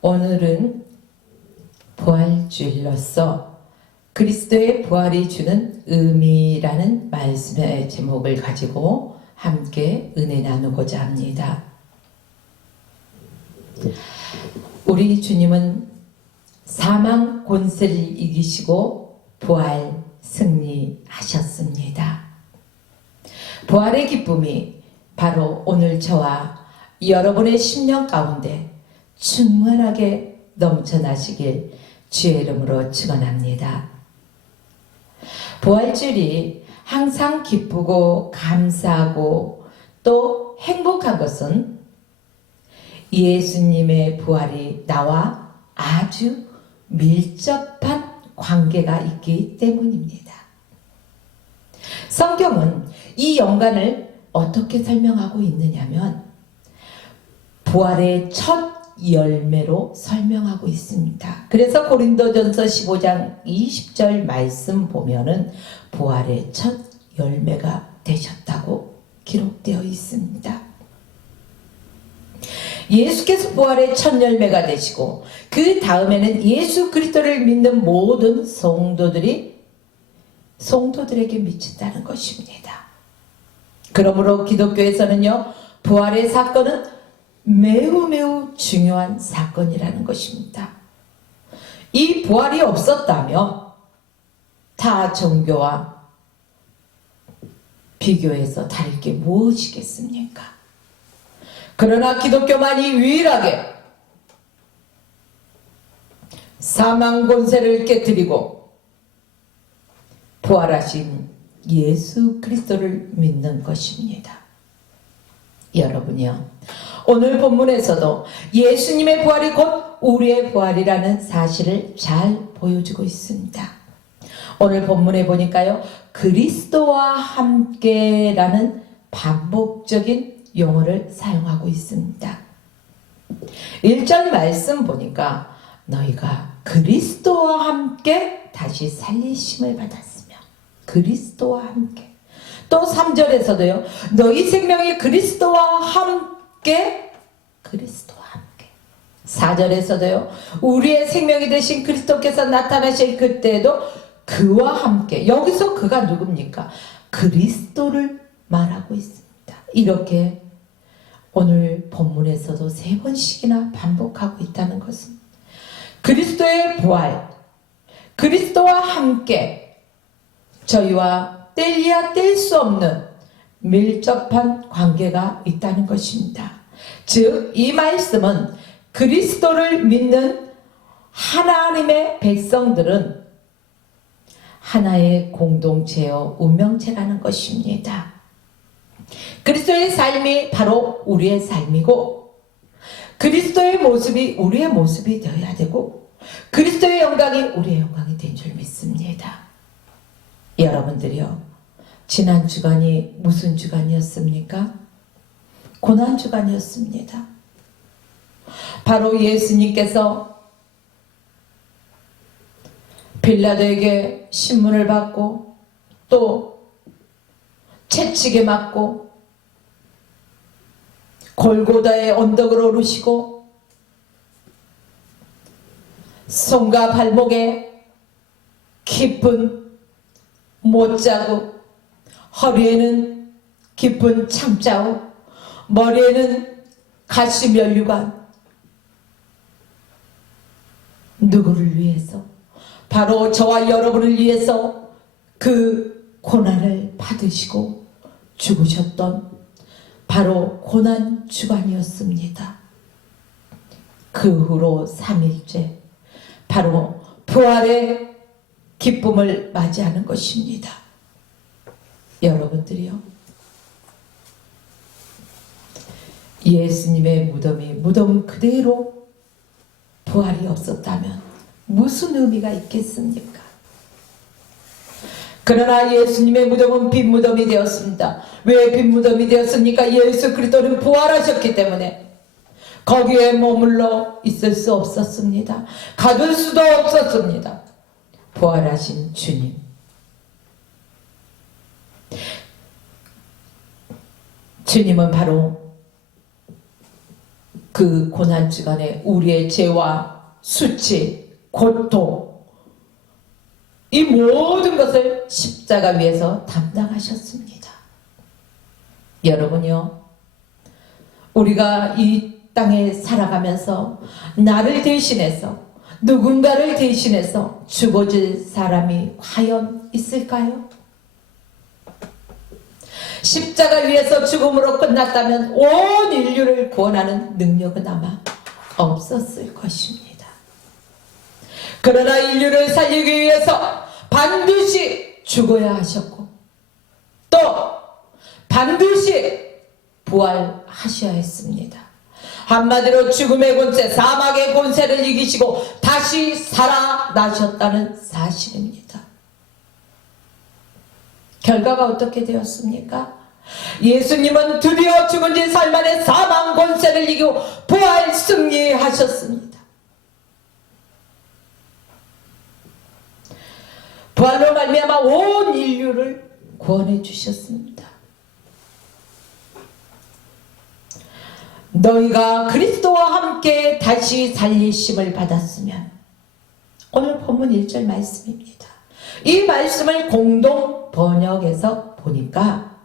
오늘은 부활주일로서 그리스도의 부활이 주는 의미라는 말씀의 제목을 가지고 함께 은혜 나누고자 합니다. 우리 주님은 사망 권세를 이기시고 부활 승리하셨습니다. 부활의 기쁨이 바로 오늘 저와 여러분의 심령 가운데 충만하게 넘쳐나시길 주의 이름으로 축원합니다. 부활주일이 항상 기쁘고 감사하고 또 행복한 것은 예수님의 부활이 나와 아주 밀접한 관계가 있기 때문입니다. 성경은 이 연관을 어떻게 설명하고 있느냐면 부활의 첫 열매로 설명하고 있습니다. 그래서 고린도전서 15장 20절 말씀 보면은 부활의 첫 열매가 되셨다고 기록되어 있습니다. 예수께서 부활의 첫 열매가 되시고 그 다음에는 예수 그리스도를 믿는 모든 성도들에게 미친다는 것입니다. 그러므로 기독교에서는요, 부활의 사건은 매우 중요한 사건이라는 것입니다. 이 부활이 없었다면 타 종교와 비교해서 다를 게 무엇이겠습니까? 그러나 기독교만이 유일하게 사망 권세를 깨뜨리고 부활하신 예수 그리스도를 믿는 것입니다. 여러분이요, 오늘 본문에서도 예수님의 부활이 곧 우리의 부활이라는 사실을 잘 보여주고 있습니다. 오늘 본문에 보니까요, 그리스도와 함께라는 반복적인 용어를 사용하고 있습니다. 1절 말씀 보니까 너희가 그리스도와 함께 다시 살리심을 받았으며, 그리스도와 함께. 또 3절에서도요, 너희 생명이 그리스도와 함께, 그리스도와 함께. 4절에서도요, 우리의 생명이 되신 그리스도께서 나타나실 그때에도 그와 함께. 여기서 그가 누굽니까? 그리스도를 말하고 있습니다. 이렇게 오늘 본문에서도 3번씩이나 반복하고 있다는 것은 그리스도의 부활, 그리스도와 함께 저희와 뗄래야 뗄 수 없는 밀접한 관계가 있다는 것입니다. 즉, 이 말씀은 그리스도를 믿는 하나님의 백성들은 하나의 공동체요 운명체라는 것입니다. 그리스도의 삶이 바로 우리의 삶이고, 그리스도의 모습이 우리의 모습이 되어야 되고, 그리스도의 영광이 우리의 영광이 된 줄 믿습니다. 여러분들이요, 지난 주간이 무슨 주간이었습니까? 고난 주간이었습니다. 바로 예수님께서 빌라도에게 신문을 받고 또 채찍에 맞고 골고다의 언덕을 오르시고 손과 발목에 깊은 못자국, 허리에는 깊은 창자국, 머리에는 가시면류관. 누구를 위해서? 바로 저와 여러분을 위해서 그 고난을 받으시고 죽으셨던 바로 고난 주간이었습니다. 그 후로 3일째 바로 부활의 기쁨을 맞이하는 것입니다. 여러분들이요, 예수님의 무덤 그대로 부활이 없었다면 무슨 의미가 있겠습니까? 그러나 예수님의 무덤은 빈 무덤이 되었습니다. 왜 빈 무덤이 되었습니까? 예수 그리스도는 부활하셨기 때문에 거기에 머물러 있을 수 없었습니다. 가둘 수도 없었습니다. 부활하신 주님, 주님은 바로 그 고난주간에 우리의 죄와 수치, 고통, 이 모든 것을 십자가 위에서 담당하셨습니다. 여러분요, 우리가 이 땅에 살아가면서 나를 대신해서, 누군가를 대신해서 죽어질 사람이 과연 있을까요? 십자가 위에서 죽음으로 끝났다면 온 인류를 구원하는 능력은 아마 없었을 것입니다. 그러나 인류를 살리기 위해서 반드시 죽어야 하셨고, 또 반드시 부활하셔야 했습니다. 한마디로 죽음의 권세, 사막의 권세를 이기시고 다시 살아나셨다는 사실입니다. 결과가 어떻게 되었습니까? 예수님은 드디어 죽은 지 사흘 만에 사망 권세를 이기고 부활 승리하셨습니다. 부활로 말미암아 온 인류를 구원해 주셨습니다. 너희가 그리스도와 함께 다시 살리심을 받았으면, 오늘 본문 1절 말씀입니다. 이 말씀을 공동 번역해서 보니까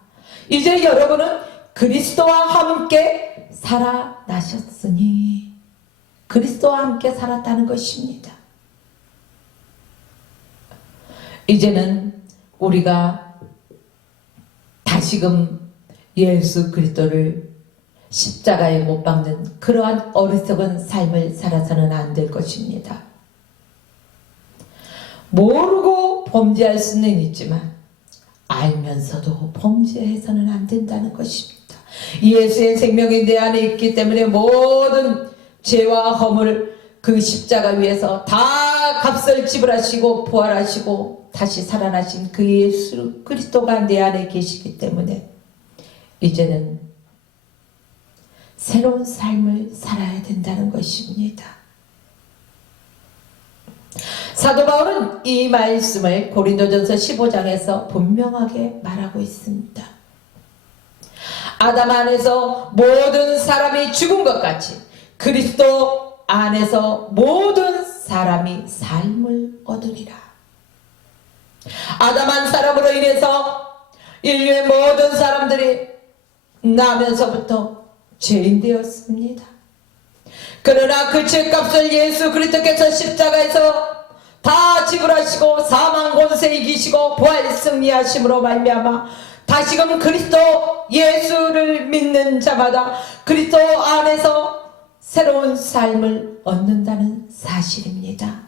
이제 여러분은 그리스도와 함께 살아나셨으니, 그리스도와 함께 살았다는 것입니다. 이제는 우리가 다시금 예수 그리스도를 십자가에 못 박는 그러한 어리석은 삶을 살아서는 안 될 것입니다. 모르고 범죄할 수는 있지만 알면서도 범죄해서는 안 된다는 것입니다. 예수의 생명이 내 안에 있기 때문에 모든 죄와 허물을 그 십자가 위에서 다 값을 지불하시고 부활하시고 다시 살아나신 그 예수 그리스도가 내 안에 계시기 때문에 이제는 새로운 삶을 살아야 된다는 것입니다. 사도 바울은 이 말씀을 고린도전서 15장에서 분명하게 말하고 있습니다. 아담 안에서 모든 사람이 죽은 것 같이 그리스도 안에서 모든 사람이 삶을 얻으리라. 아담 한 사람으로 인해서 인류의 모든 사람들이 나면서부터 죄인 되었습니다. 그러나 그 죄값을 예수 그리스도께서 십자가에서 다 지불하시고 사망 권세 이기시고 부활 승리하심으로 말미암아 다시금 그리스도 예수를 믿는 자마다 그리스도 안에서 새로운 삶을 얻는다는 사실입니다.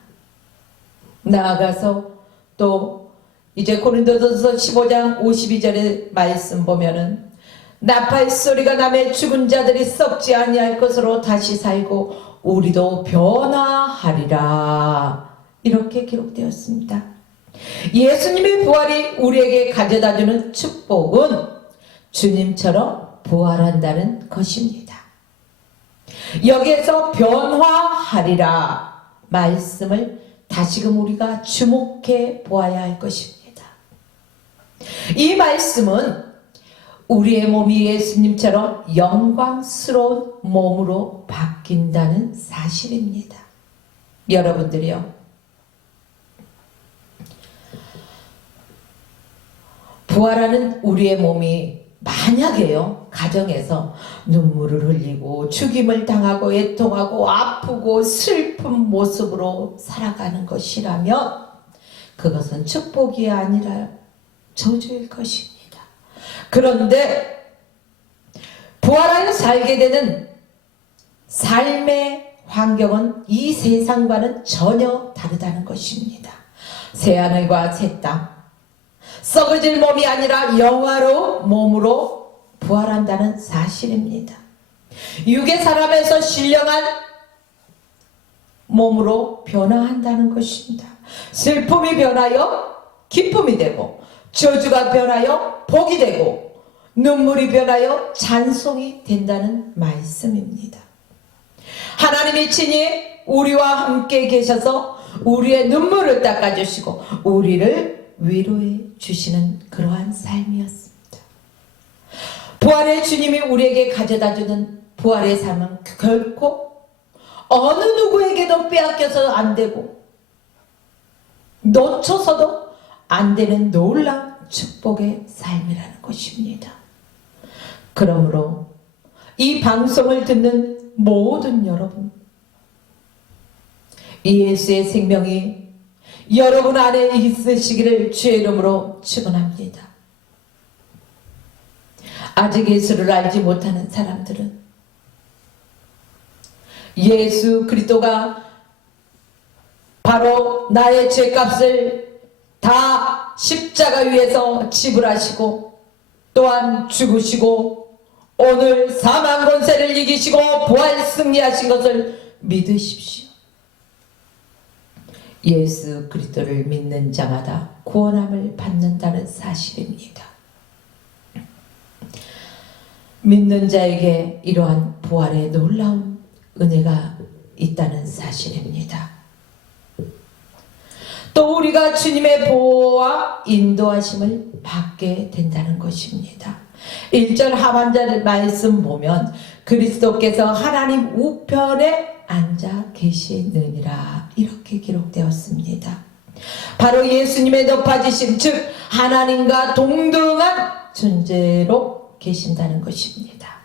나아가서 또 이제 고린도전서 15장 52절의 말씀 보면은 나팔 소리가 나매 죽은 자들이 썩지 아니할 것으로 다시 살고 우리도 변화하리라, 이렇게 기록되었습니다. 예수님의 부활이 우리에게 가져다주는 축복은 주님처럼 부활한다는 것입니다. 여기에서 변화하리라 말씀을 다시금 우리가 주목해 보아야 할 것입니다. 이 말씀은 우리의 몸이 예수님처럼 영광스러운 몸으로 바뀐다는 사실입니다. 여러분들이요, 부활하는 우리의 몸이 만약에요, 가정에서 눈물을 흘리고 죽임을 당하고 애통하고 아프고 슬픈 모습으로 살아가는 것이라면 그것은 축복이 아니라 저주일 것입니다. 그런데 부활하여 살게 되는 삶의 환경은 이 세상과는 전혀 다르다는 것입니다. 새하늘과 새 땅, 썩어질 몸이 아니라 영화로운 몸으로 부활한다는 사실입니다. 육의 사람에서 신령한 몸으로 변화한다는 것입니다. 슬픔이 변하여 기쁨이 되고, 저주가 변하여 복이 되고, 눈물이 변하여 찬송이 된다는 말씀입니다. 하나님이 친히 우리와 함께 계셔서 우리의 눈물을 닦아주시고 우리를 위로해 주시는 그러한 삶이었습니다. 부활의 주님이 우리에게 가져다주는 부활의 삶은 결코 어느 누구에게도 빼앗겨서 안 되고 놓쳐서도 안 되는 놀라운 축복의 삶이라는 것입니다. 그러므로 이 방송을 듣는 모든 여러분, 예수의 생명이 여러분 안에 있으시기를 주의 이름으로 축원합니다. 아직 예수를 알지 못하는 사람들은 예수 그리스도가 바로 나의 죄값을 다 십자가 위에서 지불하시고 또한 죽으시고 오늘 사망 권세를 이기시고 부활 승리하신 것을 믿으십시오. 예수 그리스도를 믿는 자마다 구원함을 받는다는 사실입니다. 믿는 자에게 이러한 부활의 놀라운 은혜가 있다는 사실입니다. 또 우리가 주님의 보호와 인도하심을 받게 된다는 것입니다. 1절 하반절 말씀 보면 그리스도께서 하나님 우편에 앉아 계시느니라 이렇게 기록되었습니다. 바로 예수님의 높아지심, 즉 하나님과 동등한 존재로 계신다는 것입니다.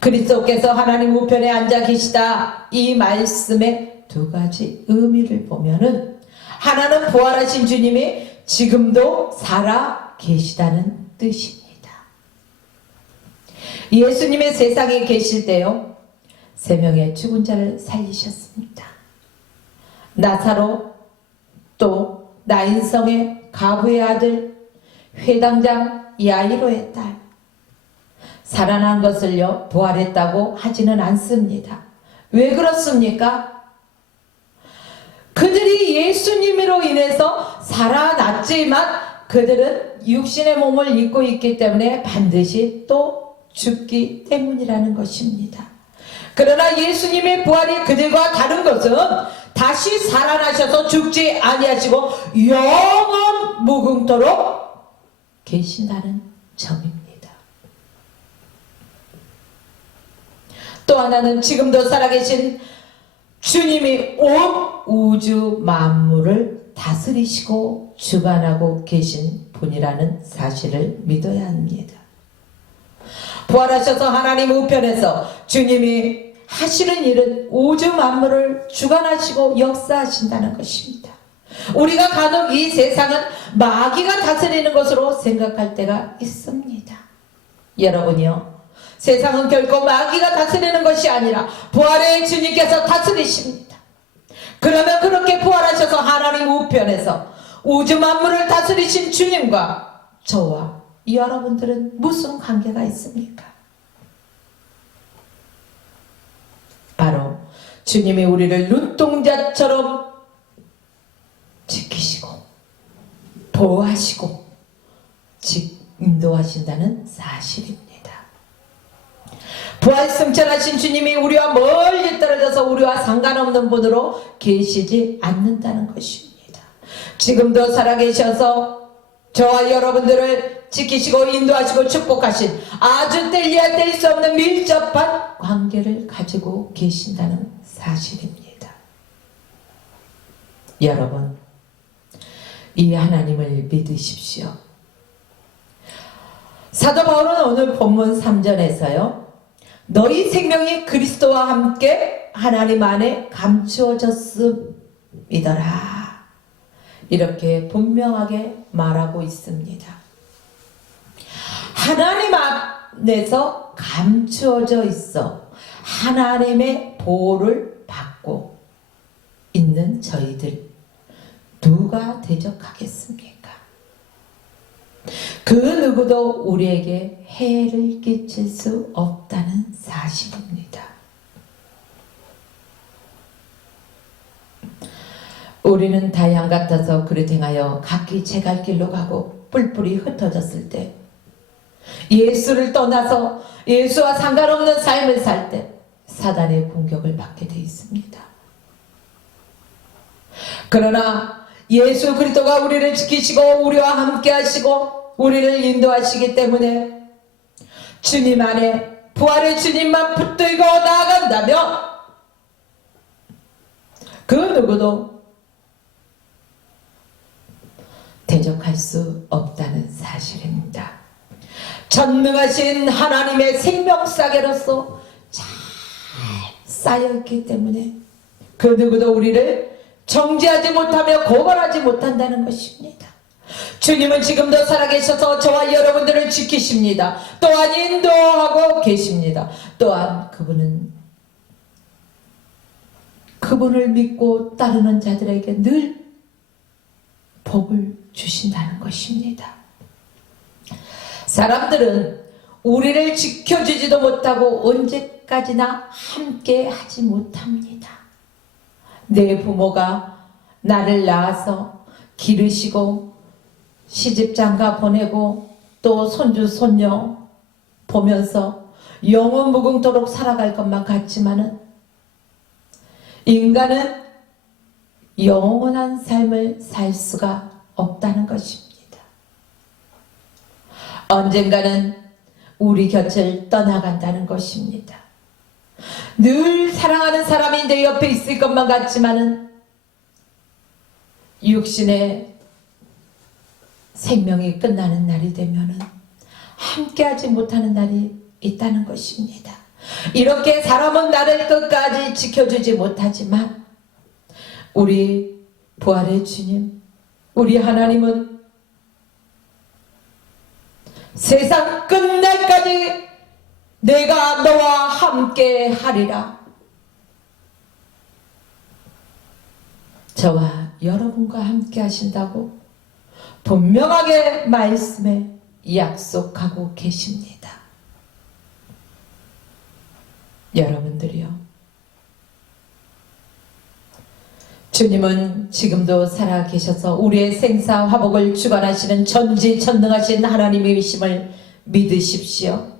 그리스도께서 하나님 우편에 앉아 계시다, 이 말씀의 두 가지 의미를 보면은 하나는 부활하신 주님이 지금도 살아 계시다는 뜻입니다. 예수님의 세상에 계실 때요, 3명의 죽은 자를 살리셨습니다. 나사로, 또 나인성의 가부의 아들, 회당장 야이로의 딸, 살아난 것을요 부활했다고 하지는 않습니다. 왜 그렇습니까? 그들이 예수님으로 인해서 살아났지만 그들은 육신의 몸을 입고 있기 때문에 반드시 또 죽기 때문이라는 것입니다. 그러나 예수님의 부활이 그들과 다른 것은 다시 살아나셔서 죽지 아니하시고 영원 무궁토록 계신다는 점입니다. 또 하나는 지금도 살아계신 주님이 온 우주 만물을 다스리시고 주관하고 계신 분이라는 사실을 믿어야 합니다. 부활하셔서 하나님 우편에서 주님이 하시는 일은 우주 만물을 주관하시고 역사하신다는 것입니다. 우리가 간혹 이 세상은 마귀가 다스리는 것으로 생각할 때가 있습니다. 여러분이요, 세상은 결코 마귀가 다스리는 것이 아니라 부활의 주님께서 다스리십니다. 그러면 그렇게 부활하셔서 하나님 우편에서 우주 만물을 다스리신 주님과 저와 여러분들은 무슨 관계가 있습니까? 바로 주님이 우리를 눈동자처럼 지키시고 보호하시고 인도하신다는 사실입니다. 부활 승천하신 주님이 우리와 멀리 떨어져서 우리와 상관없는 분으로 계시지 않는다는 것입니다. 지금도 살아계셔서 저와 여러분들을 지키시고 인도하시고 축복하신 아주 뗄 수 없는 밀접한 관계를 가지고 계신다는 사실입니다. 여러분, 이 하나님을 믿으십시오. 사도 바울은 오늘 본문 3절에서요, 너희 생명이 그리스도와 함께 하나님 안에 감추어졌음이더라, 이렇게 분명하게 말하고 있습니다. 하나님 안에서 감추어져 있어 하나님의 보호를 받고 있는 저희들 누가 대적하겠습니까? 그 누구도 우리에게 해를 끼칠 수 없다는 사실입니다. 우리는 다양 같아서 그릇 행하여 각기 제갈 길로 가고 뿔뿔이 흩어졌을 때, 예수를 떠나서 예수와 상관없는 삶을 살 때 사단의 공격을 받게 되어 있습니다. 그러나 예수 그리스도가 우리를 지키시고 우리와 함께 하시고 우리를 인도하시기 때문에 주님 안에 부활의 주님만 붙들고 나아간다면 그 누구도 대적할 수 없다는 사실입니다. 전능하신 하나님의 생명사계로서 잘 쌓여있기 때문에 그 누구도 우리를 정죄하지 못하며 고발하지 못한다는 것입니다. 주님은 지금도 살아계셔서 저와 여러분들을 지키십니다. 또한 인도하고 계십니다. 또한 그분을 믿고 따르는 자들에게 늘 복을 주신다는 것입니다. 사람들은 우리를 지켜주지도 못하고 언제까지나 함께 하지 못합니다. 내 부모가 나를 낳아서 기르시고 시집장가 보내고 또 손주 손녀 보면서 영원 무궁토록 살아갈 것만 같지만은 인간은 영원한 삶을 살 수가 없다는 것입니다. 언젠가는 우리 곁을 떠나간다는 것입니다. 늘 사랑하는 사람이 내 옆에 있을 것만 같지만은 육신의 생명이 끝나는 날이 되면은 함께하지 못하는 날이 있다는 것입니다. 이렇게 사람은 나를 끝까지 지켜주지 못하지만 우리 부활의 주님, 우리 하나님은 세상 끝날까지 내가 너와 함께 하리라. 저와 여러분과 함께 하신다고 분명하게 말씀에 약속하고 계십니다. 여러분들이요, 주님은 지금도 살아계셔서 우리의 생사 화복을 주관하시는 전지전능하신 하나님이심을 믿으십시오.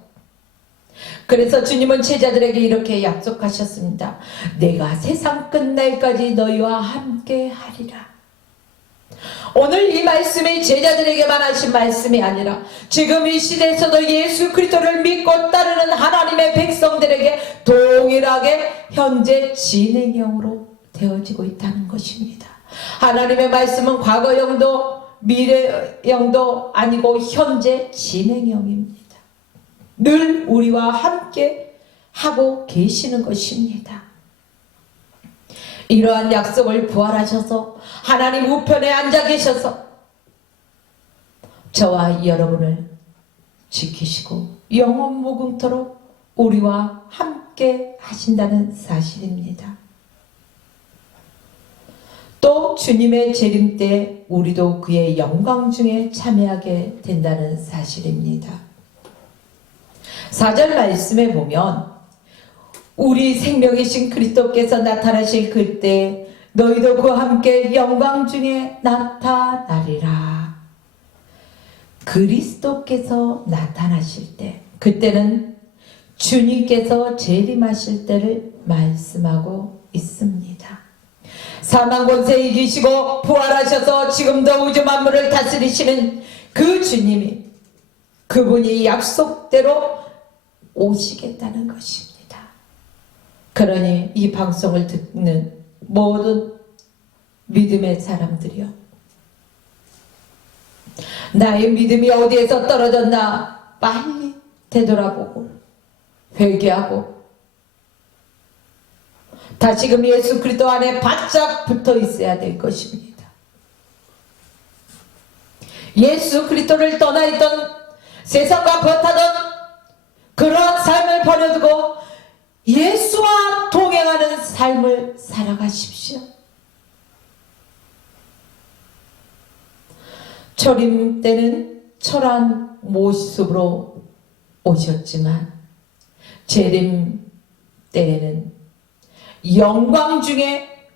그래서 주님은 제자들에게 이렇게 약속하셨습니다. 내가 세상 끝날까지 너희와 함께 하리라. 오늘 이 말씀이 제자들에게만 하신 말씀이 아니라 지금 이 시대에서도 예수 그리스도를 믿고 따르는 하나님의 백성들에게 동일하게 현재 진행형으로 되어지고 있다는 것입니다. 하나님의 말씀은 과거형도 미래형도 아니고 현재 진행형입니다. 늘 우리와 함께 하고 계시는 것입니다. 이러한 약속을 부활하셔서 하나님 우편에 앉아 계셔서 저와 여러분을 지키시고 영원 무궁토록 우리와 함께 하신다는 사실입니다. 또 주님의 재림 때 우리도 그의 영광 중에 참여하게 된다는 사실입니다. 4절 말씀에 보면 우리 생명이신 그리스도께서 나타나실 그때 너희도 그와 함께 영광 중에 나타나리라. 그리스도께서 나타나실 때, 그때는 주님께서 재림하실 때를 말씀하고 있습니다. 사망 권세 이기시고 부활하셔서 지금도 우주 만물을 다스리시는 그 주님이, 그분이 약속대로 오시겠다는 것입니다. 그러니 이 방송을 듣는 모든 믿음의 사람들이요, 나의 믿음이 어디에서 떨어졌나 빨리 되돌아보고 회개하고 다시금 예수 그리스도 안에 바짝 붙어 있어야 될 것입니다. 예수 그리스도를 떠나 있던 세상과 버타던 그러한 삶을 버려두고 예수와 동행하는 삶을 살아가십시오. 초림 때는 초라한 모습으로 오셨지만 재림 때에는 영광 중에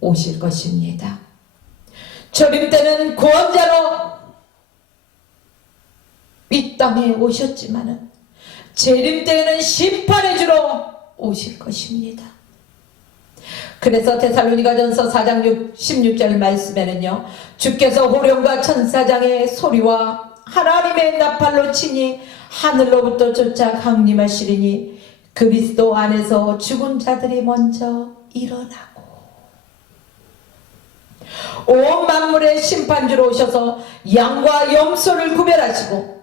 오실 것입니다. 초림 때는 구원자로 이 땅에 오셨지만 재림 때에는 심판의 주로 오실 것입니다. 그래서 데살로니가전서 4장 16절 말씀에는요, 주께서 호령과 천사장의 소리와 하나님의 나팔로 치니 하늘로부터 쫓아 강림하시리니 그리스도 안에서 죽은 자들이 먼저 일어나고 온 만물의 심판주로 오셔서 양과 염소를 구별하시고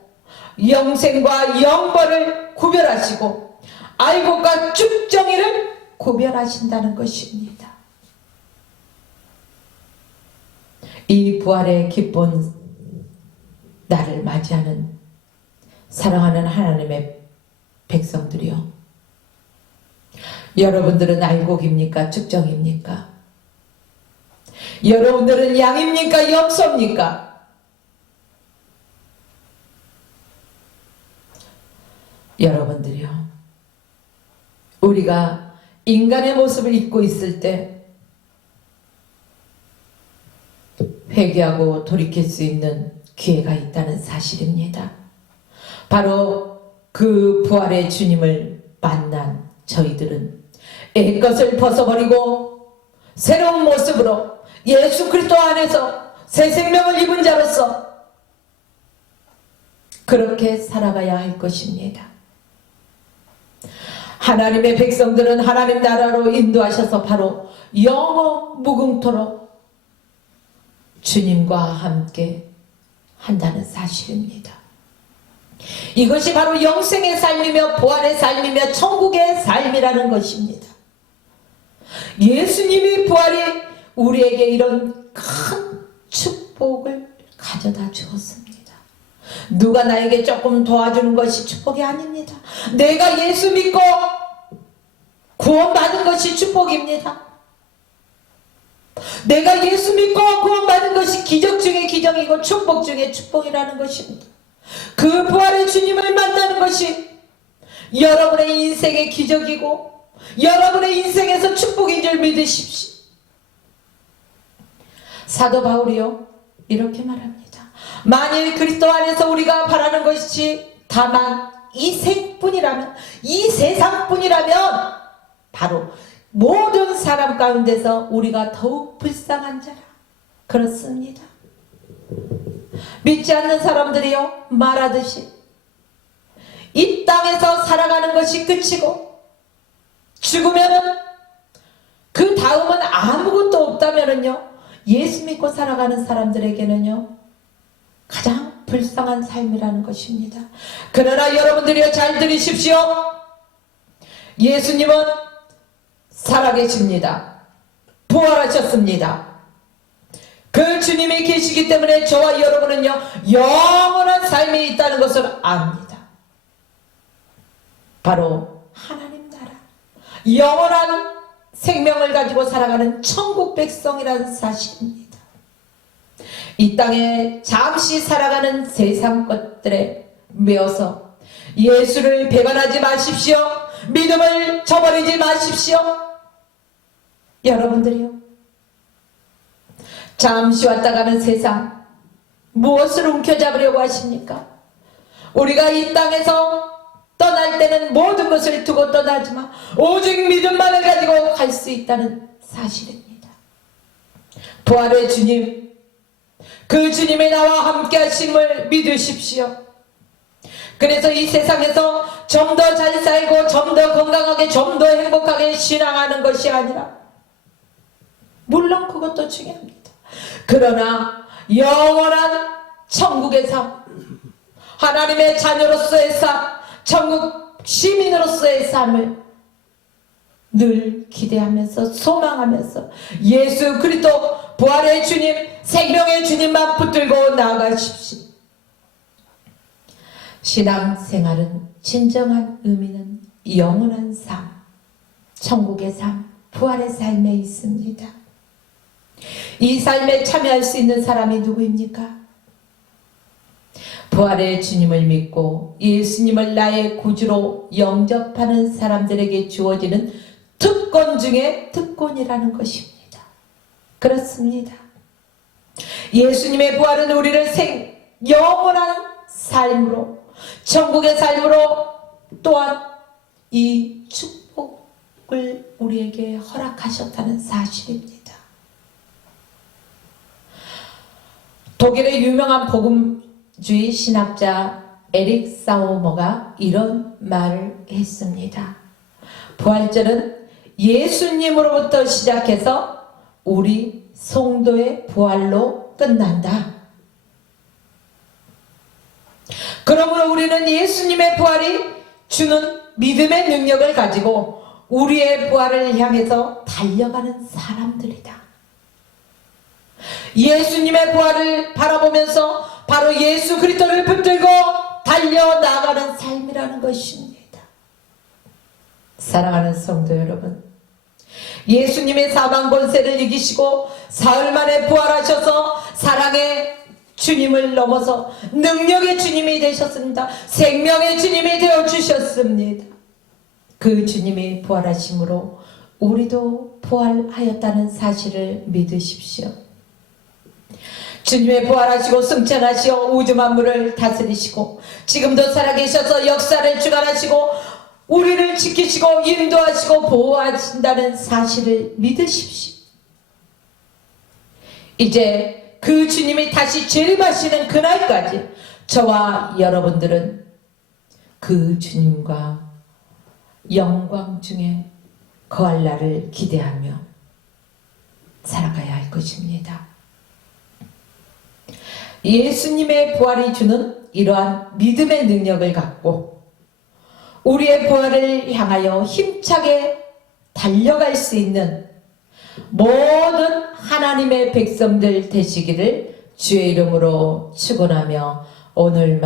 영생과 영벌을 구별하시고 알곡과 쭉정이를 구별하신다는 것입니다. 이 부활의 기쁜 날을 맞이하는 사랑하는 하나님의 백성들이요, 여러분들은 알곡입니까? 쭉정입니까? 여러분들은 양입니까? 염소입니까? 여러분들이요, 우리가 인간의 모습을 입고 있을 때 회개하고 돌이킬 수 있는 기회가 있다는 사실입니다. 바로 그 부활의 주님을 만난 저희들은 옛것을 벗어버리고 새로운 모습으로 예수 그리스도 안에서 새 생명을 입은 자로서 그렇게 살아가야 할 것입니다. 하나님의 백성들은 하나님 나라로 인도하셔서 바로 영원 무궁토록 주님과 함께 한다는 사실입니다. 이것이 바로 영생의 삶이며 부활의 삶이며 천국의 삶이라는 것입니다. 예수님이 부활이 우리에게 이런 큰 축복을 가져다 주었습니다. 누가 나에게 조금 도와주는 것이 축복이 아닙니다. 내가 예수 믿고 구원받은 것이 축복입니다. 내가 예수 믿고 구원받은 것이 기적 중에 기적이고 축복 중에 축복이라는 것입니다. 그 부활의 주님을 만나는 것이 여러분의 인생의 기적이고 여러분의 인생에서 축복인 줄 믿으십시오. 사도 바울이요, 이렇게 말합니다. 만일 그리스도 안에서 우리가 바라는 것이 다만 이 생뿐이라면, 이 세상뿐이라면 바로 모든 사람 가운데서 우리가 더욱 불쌍한 자라. 그렇습니다. 믿지 않는 사람들이요, 말하듯이 이 땅에서 살아가는 것이 끝이고 죽으면은 그 다음은 아무것도 없다면은요, 예수 믿고 살아가는 사람들에게는요 가장 불쌍한 삶이라는 것입니다. 그러나 여러분들이요, 잘 들으십시오. 예수님은 살아계십니다. 부활하셨습니다. 그 주님이 계시기 때문에 저와 여러분은요 영원한 삶이 있다는 것을 압니다. 바로 하나님 나라, 영원한 생명을 가지고 살아가는 천국 백성이라는 사실입니다. 이 땅에 잠시 살아가는 세상 것들에 매어서 예수를 배반하지 마십시오. 믿음을 저버리지 마십시오. 여러분들이요, 잠시 왔다 가는 세상 무엇을 움켜잡으려고 하십니까? 우리가 이 땅에서 떠날 때는 모든 것을 두고 떠나지만 오직 믿음만을 가지고 갈 수 있다는 사실입니다. 부활의 주님, 그 주님이 나와 함께 하심을 믿으십시오. 그래서 이 세상에서 좀 더 잘 살고 좀 더 건강하게 좀 더 행복하게 신앙하는 것이 아니라, 물론 그것도 중요합니다. 그러나 영원한 천국의 삶, 하나님의 자녀로서의 삶, 천국 시민으로서의 삶을 늘 기대하면서 소망하면서 예수 그리스도 부활의 주님, 생명의 주님만 붙들고 나아가십시오. 신앙생활은 진정한 의미는 영원한 삶, 천국의 삶, 부활의 삶에 있습니다. 이 삶에 참여할 수 있는 사람이 누구입니까? 부활의 주님을 믿고 예수님을 나의 구주로 영접하는 사람들에게 주어지는 특권 중에 특권이라는 것입니다. 그렇습니다. 예수님의 부활은 우리를 영원한 삶으로, 천국의 삶으로, 또한 이 축복을 우리에게 허락하셨다는 사실입니다. 독일의 유명한 복음 주의 신학자 에릭 사워머가 이런 말을 했습니다. 부활절은 예수님으로부터 시작해서 우리 성도의 부활로 끝난다. 그러므로 우리는 예수님의 부활이 주는 믿음의 능력을 가지고 우리의 부활을 향해서 달려가는 사람들이다. 예수님의 부활을 바라보면서 바로 예수 그리스도를 붙들고 달려나가는 삶이라는 것입니다. 사랑하는 성도 여러분, 예수님의 사망 권세를 이기시고 사흘 만에 부활하셔서 사랑의 주님을 넘어서 능력의 주님이 되셨습니다. 생명의 주님이 되어주셨습니다. 그 주님이 부활하심으로 우리도 부활하였다는 사실을 믿으십시오. 주님의 부활하시고 승천하시어 우주 만물을 다스리시고 지금도 살아계셔서 역사를 주관하시고 우리를 지키시고 인도하시고 보호하신다는 사실을 믿으십시오. 이제 그 주님이 다시 재림하시는 그날까지 저와 여러분들은 그 주님과 영광 중에 거할 날을 기대하며 살아가야 할 것입니다. 예수님의 부활이 주는 이러한 믿음의 능력을 갖고 우리의 부활을 향하여 힘차게 달려갈 수 있는 모든 하나님의 백성들 되시기를 주의 이름으로 축원하며 오늘